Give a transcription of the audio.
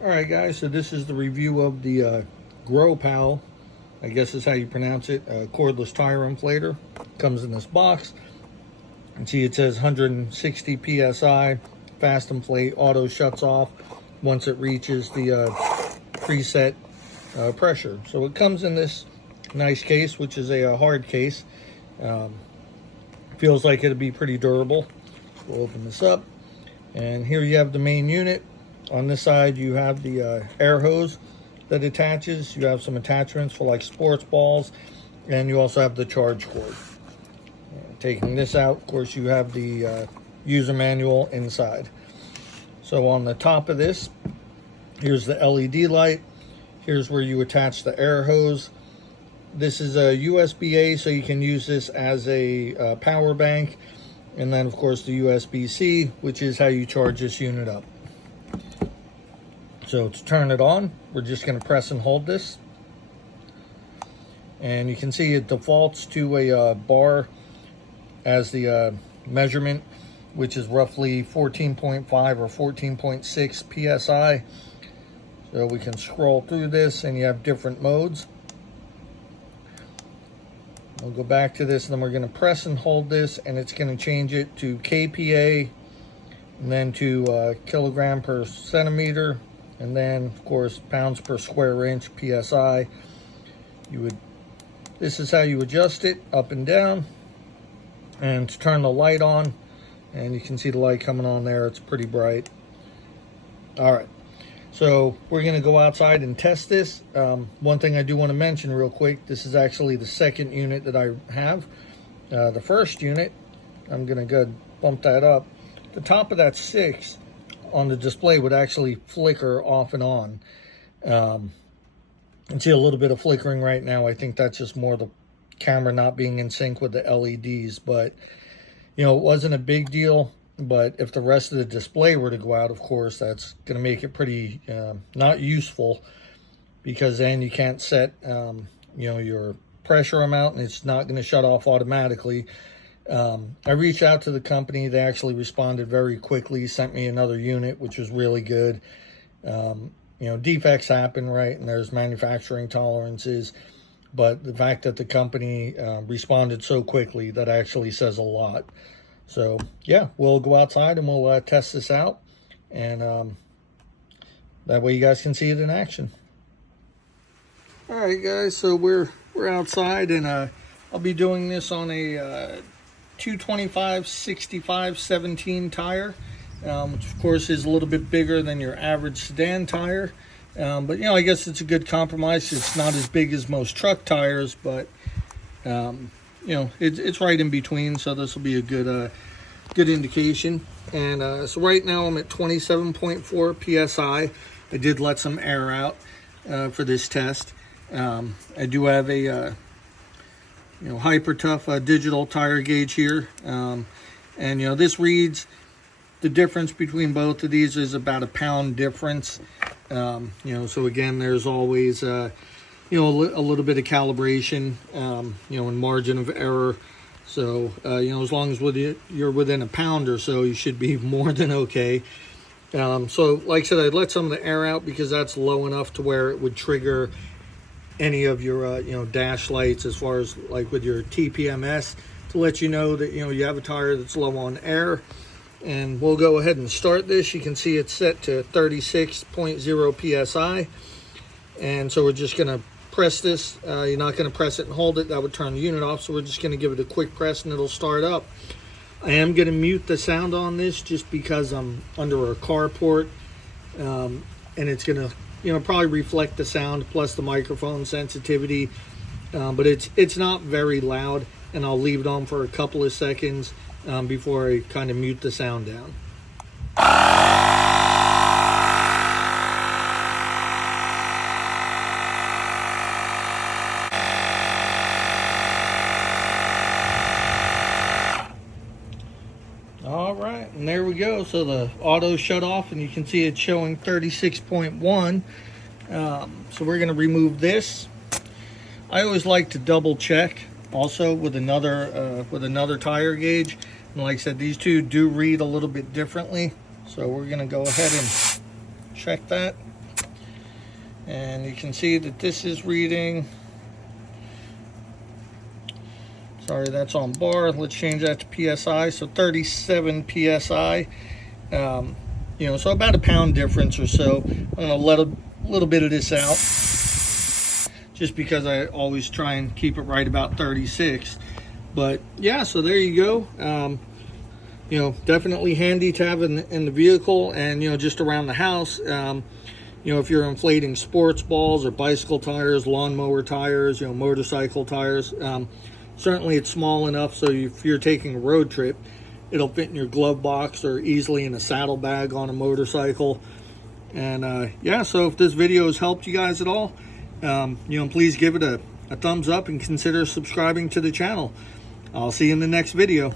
Alright guys, so this is the review of the GROPOW, I guess is how you pronounce it, cordless tire inflator. Comes in this box. And see it says 160 psi, fast inflate, auto shuts off once it reaches the preset pressure. So it comes in this nice case, which is a hard case. Feels like it'll be pretty durable. We'll open this up. And here you have the main unit. On this side you have the air hose that attaches. You have some attachments for like sports balls, and you also have the charge cord. Taking this out, of course, you have the user manual inside. So on the top of this, here's the LED light. Here's where you attach the air hose. This is a USB-A, so you can use this as a power bank. And then, of course, the USB-C, which is how you charge this unit up. So to turn it on, we're just going to press and hold this. And you can see it defaults to a bar as the measurement, which is roughly 14.5 or 14.6 psi. So we can scroll through this and you have different modes. We'll go back to this and then we're going to press and hold this, and it's going to change it to kPa, and then to kilogram per centimeter, and then of course pounds per square inch, psi. This is how you adjust it, up and down. And to turn the light on, and you can see the light coming on there, it's pretty bright. All right, so we're gonna go outside and test this. One thing I do want to mention real quick, this is actually the second unit that I have. The first unit, I'm gonna go bump that up. The top of that 6 on the display would actually flicker off and on. You can see a little bit of flickering right now. I think that's just more the camera not being in sync with the LEDs, but you know, it wasn't a big deal. But if the rest of the display were to go out, of course, that's going to make it pretty not useful, because then you can't set you know, your pressure amount, and it's not going to shut off automatically. I reached out to the company. They actually responded very quickly, sent me another unit, which was really good. You know, defects happen, right? And there's manufacturing tolerances. But the fact that the company responded so quickly, that actually says a lot. So yeah, we'll go outside and we'll test this out, and that way you guys can see it in action. All right, guys. So we're outside, and I'll be doing this on a 225/65/17 tire, which of course is a little bit bigger than your average sedan tire. But you know, I guess it's a good compromise. It's not as big as most truck tires, but you know, it's right in between. So this will be a good indication. And so right now I'm at 27.4 psi. I did let some air out for this test. I do have a you know, hyper tough digital tire gauge here, and you know, this reads, the difference between both of these is about a pound difference. You know, so again, there's always you know, a little bit of calibration, you know, and margin of error. So you know, as long as you're within a pound or so, you should be more than okay. So like I said, I let some of the air out because that's low enough to where it would trigger any of your you know, dash lights, as far as like with your TPMS, to let you know that, you know, you have a tire that's low on air. And we'll go ahead and start this. You can see it's set to 36.0 psi. And so we're just going to press this. You're not going to press it and hold it. That would turn the unit off. So we're just going to give it a quick press and it'll start up. I am going to mute the sound on this just because I'm under a carport. And it's going to, you know, probably reflect the sound plus the microphone sensitivity. But it's not very loud. And I'll leave it on for a couple of seconds before I kind of mute the sound down. All right, and there we go. So the auto shut off, and you can see it's showing 36.1. So we're going to remove this. I always like to double check also with another tire gauge. And like I said, these two do read a little bit differently. So we're going to go ahead and check that. And you can see that this is reading, sorry, that's on bar. Let's change that to PSI. So 37 PSI. You know, so about a pound difference or so. I'm going to let a little bit of this out, just because I always try and keep it right about 36. But yeah, so there you go. You know, definitely handy to have in the vehicle, and you know, just around the house. You know, if you're inflating sports balls or bicycle tires, lawnmower tires, you know, motorcycle tires, certainly it's small enough so if you're taking a road trip, it'll fit in your glove box or easily in a saddlebag on a motorcycle. And yeah, so if this video has helped you guys at all, you know, please give it a thumbs up and consider subscribing to the channel. I'll see you in the next video.